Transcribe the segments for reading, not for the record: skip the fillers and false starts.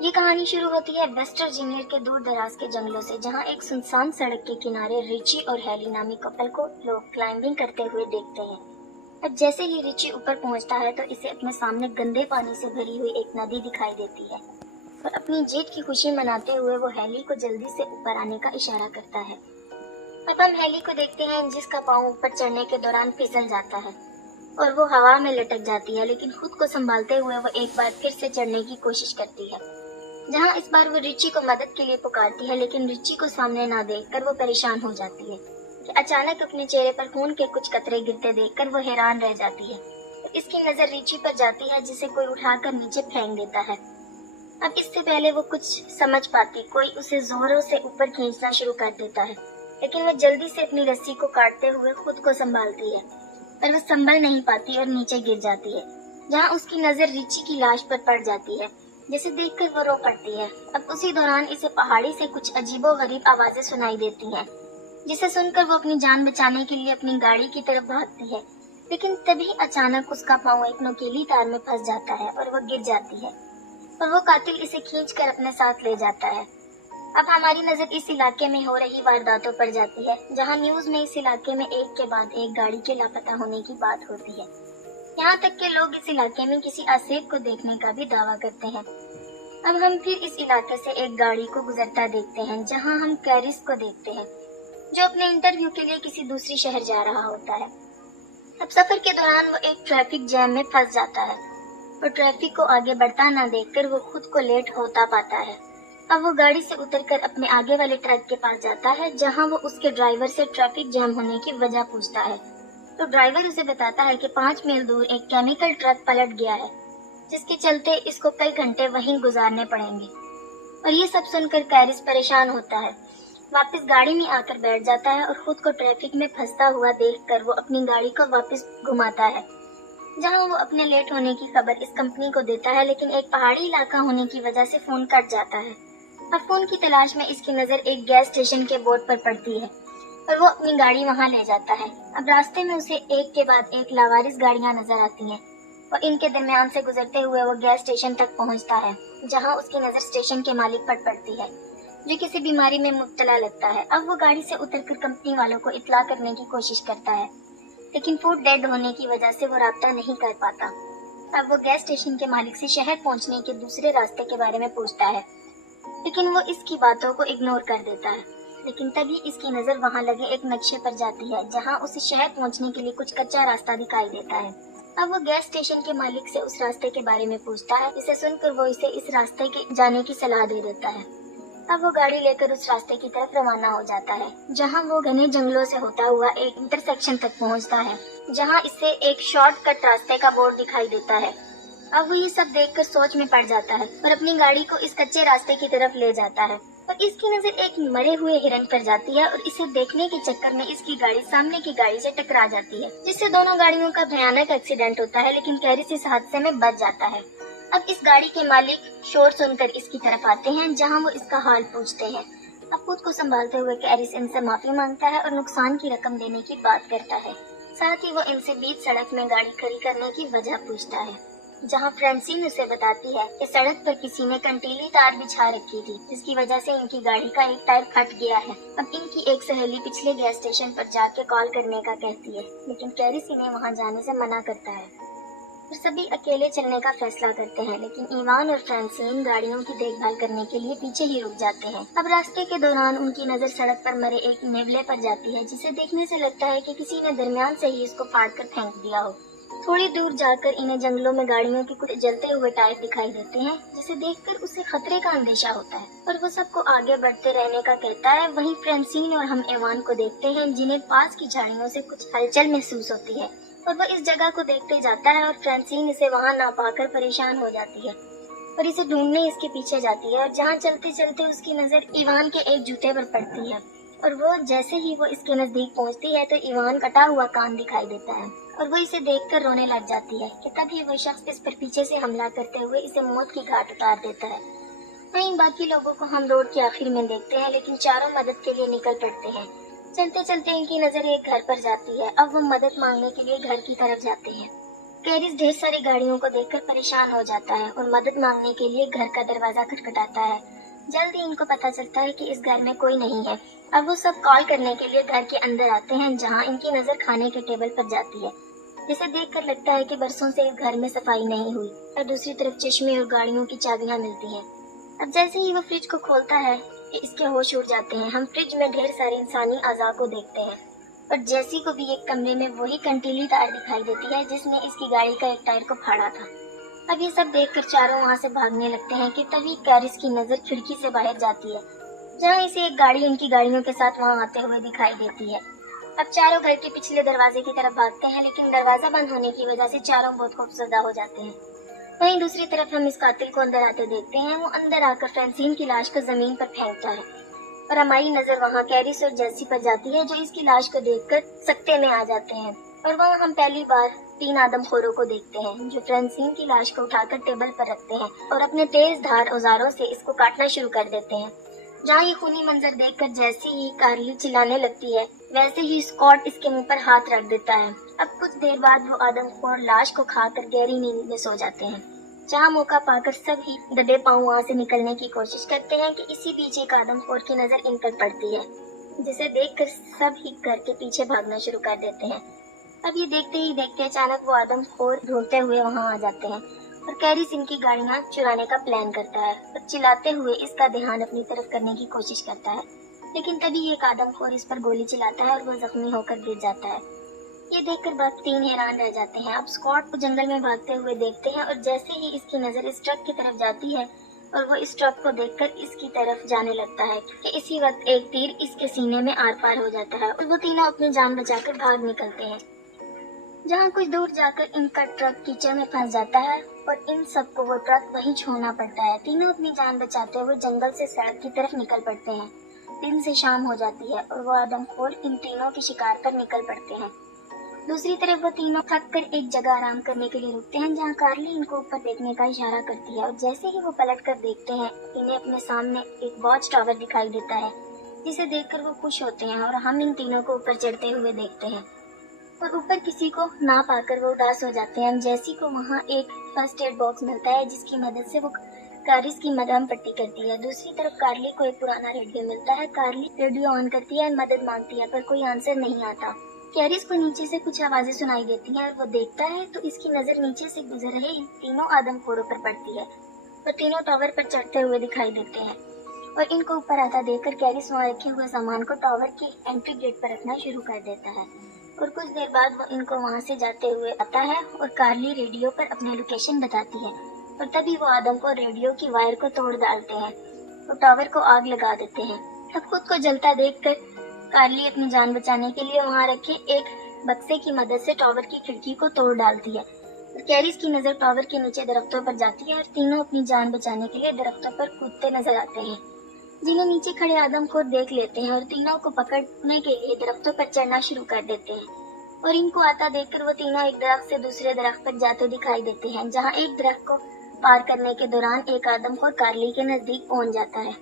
ये कहानी शुरू होती है वेस्ट वर्जीनिया के दूर दराज के जंगलों से, जहाँ एक सुनसान सड़क के किनारे रिची और हेली नामी कपल को लोग क्लाइंबिंग करते हुए देखते हैं। अब जैसे ही रिची ऊपर पहुंचता है तो इसे अपने सामने गंदे पानी से भरी हुई एक नदी दिखाई देती है और अपनी जीत की खुशी मनाते हुए वो हेली को जल्दी से ऊपर आने का इशारा करता है। अब हम हेली को देखते हैं जिसका पाँव ऊपर चढ़ने के दौरान फिसल जाता है और वो हवा में लटक जाती है, लेकिन खुद को संभालते हुए वो एक बार फिर से चढ़ने की कोशिश करती है, जहाँ इस बार वो रिची को मदद के लिए पुकारती है। लेकिन रिची को सामने ना देखकर वो परेशान हो जाती है कि अचानक अपने चेहरे पर खून के कुछ कतरे गिरते देखकर वो हैरान रह जाती है। तो इसकी नजर रिची पर जाती है जिसे कोई उठाकर नीचे फेंक देता है। अब इससे पहले वो कुछ समझ पाती, कोई उसे जोरों से ऊपर खींचना शुरू कर देता है, लेकिन वो जल्दी से अपनी रस्सी को काटते हुए खुद को संभालती है, पर वो संभल नहीं पाती और नीचे गिर जाती है, जहाँ उसकी नजर रिची की लाश पर पड़ जाती है, जिसे देखकर वो रो पड़ती है। अब उसी दौरान इसे पहाड़ी से कुछ अजीबोगरीब आवाजें सुनाई देती हैं, जिसे सुनकर वो अपनी जान बचाने के लिए अपनी गाड़ी की तरफ भागती है, लेकिन तभी अचानक उसका पाँव एक नुकीली तार में फंस जाता है और वो गिर जाती है और वो कातिल इसे खींचकर अपने साथ ले जाता है। अब हमारी नजर इस इलाके में हो रही वारदातों पर जाती है, जहाँ न्यूज में इस इलाके में एक के बाद एक गाड़ी के लापता होने की बात होती है। यहाँ तक के लोग इस इलाके में किसी आसेब को देखने का भी दावा करते हैं। अब हम फिर इस इलाके से एक गाड़ी को गुजरता देखते हैं, जहाँ हम कैरिस को देखते हैं, जो अपने इंटरव्यू के लिए किसी दूसरी शहर जा रहा होता है। अब सफर के दौरान वो एक ट्रैफिक जैम में फंस जाता है और ट्रैफिक को आगे बढ़ता न देखकर वो खुद को लेट होता पाता है। अब वो गाड़ी से उतरकर अपने आगे वाले ट्रक के पास जाता है, जहाँ वो उसके ड्राइवर से ट्रैफिक जैम होने की वजह पूछता है। तो ड्राइवर उसे बताता है कि 5 मील दूर एक केमिकल ट्रक पलट गया है, जिसके चलते इसको कई घंटे वहीं गुजारने पड़ेंगे। और ये सब सुनकर कैरिस परेशान होता है, वापस गाड़ी में आकर बैठ जाता है और खुद को ट्रैफिक में फंसता हुआ देखकर वो अपनी गाड़ी को वापस घुमाता है, जहाँ वो अपने लेट होने की खबर इस कंपनी को देता है, लेकिन एक पहाड़ी इलाका होने की वजह से फोन कट जाता है। अब फोन की तलाश में इसकी नजर एक गैस स्टेशन के बोर्ड पर पड़ती है और वो अपनी गाड़ी वहाँ ले जाता है। अब रास्ते में उसे एक के बाद एक लावारिस गाड़ियाँ नजर आती हैं और इनके दरमियान से गुजरते हुए वो गैस स्टेशन तक पहुँचता है, जहाँ उसकी नजर स्टेशन के मालिक पर पड़ती है, जो किसी बीमारी में मुब्तला लगता है। अब वो गाड़ी से उतरकर कंपनी वालों को इत्तला करने की कोशिश करता है, लेकिन फूड डेड होने की वजह से वो राब्ता नहीं कर पाता। अब वो गैस स्टेशन के मालिक से शहर पहुँचने के दूसरे रास्ते के बारे में पूछता है, लेकिन वो इसकी बातों को इग्नोर कर देता है। लेकिन तभी इसकी नजर वहाँ लगे एक नक्शे पर जाती है, जहाँ उसे शहर पहुँचने के लिए कुछ कच्चा रास्ता दिखाई देता है। अब वो गैस स्टेशन के मालिक से उस रास्ते के बारे में पूछता है, जिसे सुनकर वो इसे इस रास्ते के जाने की सलाह दे देता है। अब वो गाड़ी लेकर उस रास्ते की तरफ रवाना हो जाता है, जहाँ वो घने जंगलों से होता हुआ एक इंटरसेक्शन तक पहुँचता है, जहाँ इससे एक शॉर्टकट रास्ते का बोर्ड दिखाई देता है। अब वो ये सब देखकर सोच में पड़ जाता है और अपनी गाड़ी को इस कच्चे रास्ते की तरफ ले जाता है और इसकी नजर एक मरे हुए हिरन पर जाती है और इसे देखने के चक्कर में इसकी गाड़ी सामने की गाड़ी से टकरा जाती है, जिससे दोनों गाड़ियों का भयानक एक्सीडेंट होता है। लेकिन कैरिस इस हादसे में बच जाता है। अब इस गाड़ी के मालिक शोर सुनकर इसकी तरफ आते हैं, जहाँ वो इसका हाल पूछते हैं। अब खुद को संभालते हुए कैरिस इनसे माफी मांगता है और नुकसान की रकम देने की बात करता है। साथ ही वो इनसे बीच सड़क में गाड़ी खड़ी करने की वजह पूछता है, जहाँ फ्रेंसिन उसे बताती है कि सड़क पर किसी ने कंटीली तार बिछा रखी थी, जिसकी वजह से इनकी गाड़ी का एक टायर फट गया है। अब इनकी एक सहेली पिछले गैस स्टेशन पर जाके कॉल करने का कहती है, लेकिन कैरिस इन्हें वहाँ जाने से मना करता है और सभी अकेले चलने का फैसला करते हैं। लेकिन इवान और फ्रांसिन गाड़ियों की देखभाल करने के लिए पीछे ही रुक जाते हैं। अब रास्ते के दौरान उनकी नजर सड़क पर मरे एक नेवले पर जाती है, जिसे देखने से लगता है कि किसी ने दरमियान से ही इसको फाड़ कर फेंक दिया हो। थोड़ी दूर जाकर इन्हें जंगलों में गाड़ियों के कुछ जलते हुए टायर दिखाई देते हैं, जिसे देखकर उसे खतरे का अंदेशा होता है और वो सबको आगे बढ़ते रहने का कहता है। वहीं फ्रांसिन और हम इवान को देखते हैं, जिन्हें पास की झाड़ियों से कुछ हलचल महसूस होती है और वो इस जगह को देखते जाता है और फ्रांसिन इसे वहाँ ना पाकर परेशान हो जाती है और इसे ढूंढने इसके पीछे जाती है। और जहाँ चलते चलते उसकी नजर इवान के एक जूते पर पड़ती है और वो जैसे ही वो इसके नजदीक पहुँचती है तो इवान कटा हुआ कान दिखाई देता है और वो इसे देखकर रोने लग जाती है कि तभी वो शख्स इस पर पीछे से हमला करते हुए इसे मौत की घाट उतार देता है। वहीं बाकी लोगों को हम रोड के आखिर में देखते हैं, लेकिन चारों मदद के लिए निकल पड़ते हैं। चलते चलते इनकी नजर एक घर पर जाती है। अब वो मदद मांगने के लिए घर की तरफ जाते हैं। कैरिस ढेर सारी गाड़ियों को देखकर परेशान हो जाता है और मदद मांगने के लिए घर का दरवाजा खटखटाता है। जल्द ही इनको पता चलता है कि इस घर में कोई नहीं है। अब वो सब कॉल करने के लिए घर के अंदर आते हैं, जहाँ इनकी नजर खाने के टेबल पर जाती है, जिसे देखकर लगता है कि बरसों से इस घर में सफाई नहीं हुई। और दूसरी तरफ चश्मे और गाड़ियों की चाबियां मिलती हैं। अब जैसे ही वो फ्रिज को खोलता है कि इसके होश उड़ जाते हैं। हम फ्रिज में ढेर सारे इंसानी अज़ा को देखते हैं और जैसी को भी एक कमरे में वही कंटीली तार दिखाई देती है जिसने इसकी गाड़ी का एक टायर को फाड़ा था। अब ये सब देखकर चारों वहाँ से भागने लगते हैं कि तभी कैरिस की नजर खिड़की से बाहर जाती है, जहाँ इसे एक गाड़ी इनकी गाड़ियों के साथ वहाँ आते हुए दिखाई देती है। अब चारों घर के पिछले दरवाजे की तरफ भागते हैं, लेकिन दरवाजा बंद होने की वजह से चारों बहुत खौफजदा हो जाते हैं। वहीं दूसरी तरफ हम इस कातिल को अंदर आते देखते हैं। वो अंदर आकर फ्रांसिन की लाश को जमीन पर फेंकता है और हमारी नजर वहाँ कैरिस और जेसी पर जाती है, जो इसकी लाश को देखकर सकते में आ जाते हैं। और वहाँ हम पहली बार 3 आदमखोरों को देखते हैं, जो फ्रांसिन की लाश को उठाकर टेबल पर रखते हैं और अपने तेज धार औजारों से इसको काटना शुरू कर देते हैं। जहाँ ये खूनी मंजर देखकर जैसे ही कार्ली चिल्लाने लगती है, वैसे ही स्कॉट इसके मुंह पर हाथ रख देता है। अब कुछ देर बाद वो आदमखोर लाश को खाकर गहरी नींद में सो जाते हैं, जहाँ मौका पाकर सब ही दबे पांव वहाँ से निकलने की कोशिश करते हैं कि इसी पीछे एक आदमखोर की नजर इन पर पड़ती है, जिसे देखकर सब ही घर के पीछे भागना शुरू कर देते हैं। अब ये देखते ही देखते अचानक वो आदमखोर ढूंढते हुए वहाँ आ जाते हैं और कैरिस इनकी गाड़ियाँ चुराने का प्लान करता है और चिल्लाते हुए इसका ध्यान अपनी तरफ करने की कोशिश करता है। लेकिन तभी एक आदमखोर इस पर गोली चलाता है और वो जख्मी होकर गिर जाता है। ये देखकर बाकी 3 हैरान रह जाते हैं। अब स्कॉट को जंगल में भागते हुए देखते हैं और जैसे ही इसकी नजर इस ट्रक की तरफ जाती है और वो इस ट्रक को देखकर इसकी तरफ जाने लगता है कि इसी वक्त एक तीर इसके सीने में आर पार हो जाता है और वो तीनों अपनी जान बचाकर भाग निकलते हैं। जहाँ कुछ दूर जाकर इनका ट्रक कीचड़ में फंस जाता है और इन सबको वो ट्रक वहीं छोड़ना पड़ता है। तीनों अपनी जान बचाते हुए जंगल से सड़क की तरफ निकल पड़ते हैं। दिन से शाम हो जाती है और वो आदमखोर इन तीनों के शिकार पर निकल पड़ते हैं। दूसरी तरफ वो तीनों थक कर एक जगह आराम करने के लिए रुकते हैं, जहाँ कार्ली इनको ऊपर देखने का इशारा करती है और जैसे ही वो पलट कर देखते हैं, इन्हें अपने सामने एक वॉच टावर दिखाई देता है, जिसे देखकर वो खुश होते हैं और हम इन तीनों को ऊपर चढ़ते हुए देखते हैं। और ऊपर किसी को ना पाकर वो उदास हो जाते हैं। जैसी को वहाँ एक फर्स्ट एड बॉक्स मिलता है, जिसकी मदद से वो कारिस की मरहम पट्टी करती है। दूसरी तरफ कार्ली को एक पुराना रेडियो मिलता है। कार्ली रेडियो ऑन करती है, मदद मांगती है, पर कोई आंसर नहीं आता। कैरिस को नीचे से कुछ आवाजें सुनाई देती हैं और वो देखता है तो इसकी नजर नीचे से गुजर रहे तीनों आदमखोरों पर पड़ती है और तीनों टावर पर चढ़ते हुए दिखाई देते हैं। और इनको ऊपर आता देखकर कैरिस वहाँ रखे हुए सामान को टावर के एंट्री गेट पर रखना शुरू कर देता है और कुछ देर बाद वो इनको वहाँ से जाते हुए आता है और कार्ली रेडियो पर अपनी लोकेशन बताती है और तभी वो आदम को रेडियो की वायर को तोड़ डालते हैं और टावर को आग लगा देते हैं। अब खुद को जलता देखकर कार्ली अपनी जान बचाने के लिए वहाँ रखे एक बक्से की मदद से टावर की खिड़की को तोड़ डालती है। कैरिस की नजर टावर के नीचे दरख्तों पर जाती है और तीनों अपनी जान बचाने के लिए दरख्तों पर कूदते नजर आते हैं, जिन्हें नीचे खड़े आदम को देख लेते हैं और तीनों को पकड़ने के लिए दरख्तों पर चढ़ना शुरू कर देते हैं। और इनको आता देखकर वो तीनों एक दरख्त से दूसरे दरख्त पर जाते दिखाई देते हैं, जहाँ एक दरख्त को पार करने के दौरान एक आदम को कार्ली के नजदीक पहुंच जाता है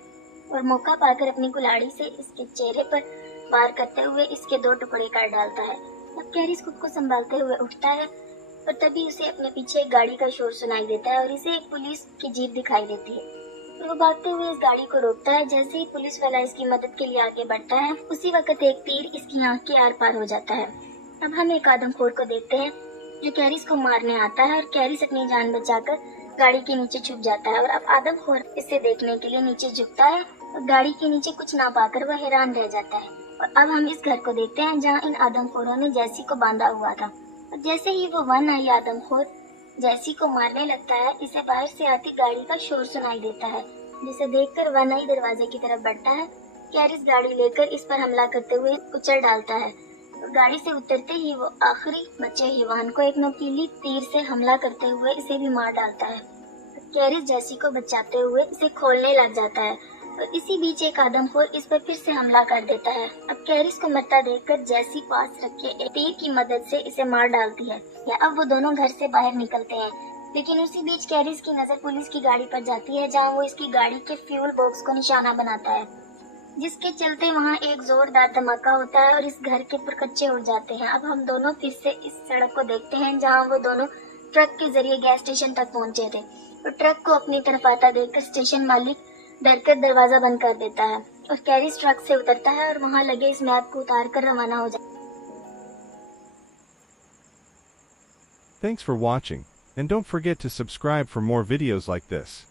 और मौका पाकर अपनी कुल्हाड़ी से इसके चेहरे पर वार करते हुए इसके 2 टुकड़े कर डालता है। अब कैरिस खुद को संभालते हुए उठता है और तभी उसे अपने पीछे एक गाड़ी का शोर सुनाई देता है और इसे एक पुलिस की जीप दिखाई देती है और वो भागते हुए इस गाड़ी को रोकता है। जैसे ही पुलिस वाला इसकी मदद के लिए आगे बढ़ता है, उसी वक्त एक तीर इसकी आंख के आर पार हो जाता है। अब हम एक आदमखोर को देखते हैं जो कैरिस को मारने आता है और कैरिस अपनी जान बचाकर गाड़ी के नीचे छुप जाता है और अब आदमखोर इसे देखने के लिए नीचे झुकता है और गाड़ी के नीचे कुछ ना पाकर वह हैरान रह जाता है। और अब हम इस घर को देखते हैं जहाँ इन आदमखोरों ने जैसी को बांधा हुआ था और जैसे ही वो वन आई आदमखोर जैसी को मारने लगता है, इसे बाहर से आती गाड़ी का शोर सुनाई देता है, जिसे देखकर वन आई दरवाजे की तरफ बढ़ता है। कैरिस गाड़ी लेकर इस पर हमला करते हुए कुचल डालता है और गाड़ी से उतरते ही वो आखिरी बचे हिवान को एक नुकीली तीर से हमला करते हुए इसे भी मार डालता है। कैरिस जैसी को बचाते हुए इसे खोलने लग जाता है और इसी बीच एक आदमखोर इस पर फिर से हमला कर देता है। अब कैरिस को मरता देखकर जैसी पास रखे एक तीर की मदद से इसे मार डालती है। या अब वो दोनों घर से बाहर निकलते हैं, लेकिन उसी बीच कैरिस की नजर पुलिस की गाड़ी पर जाती है, जहां वो इसकी गाड़ी के फ्यूल बॉक्स को निशाना बनाता है, जिसके चलते वहां एक जोरदार धमाका होता है और इस घर के पुरकच्चे उड़ जाते हैं। अब हम दोनों फिर से इस सड़क को देखते हैं जहाँ वो दोनों ट्रक के जरिए गैस स्टेशन तक पहुंचे थे और ट्रक को अपनी तरफ आता देखकर स्टेशन मालिक डरकर दरवाजा बंद कर देता है और कैरिस ट्रक से उतरता है और वहां लगे इस मैप को उतार कर रवाना हो जाता है। Thanks for watching, and don't forget to subscribe for more videos like this.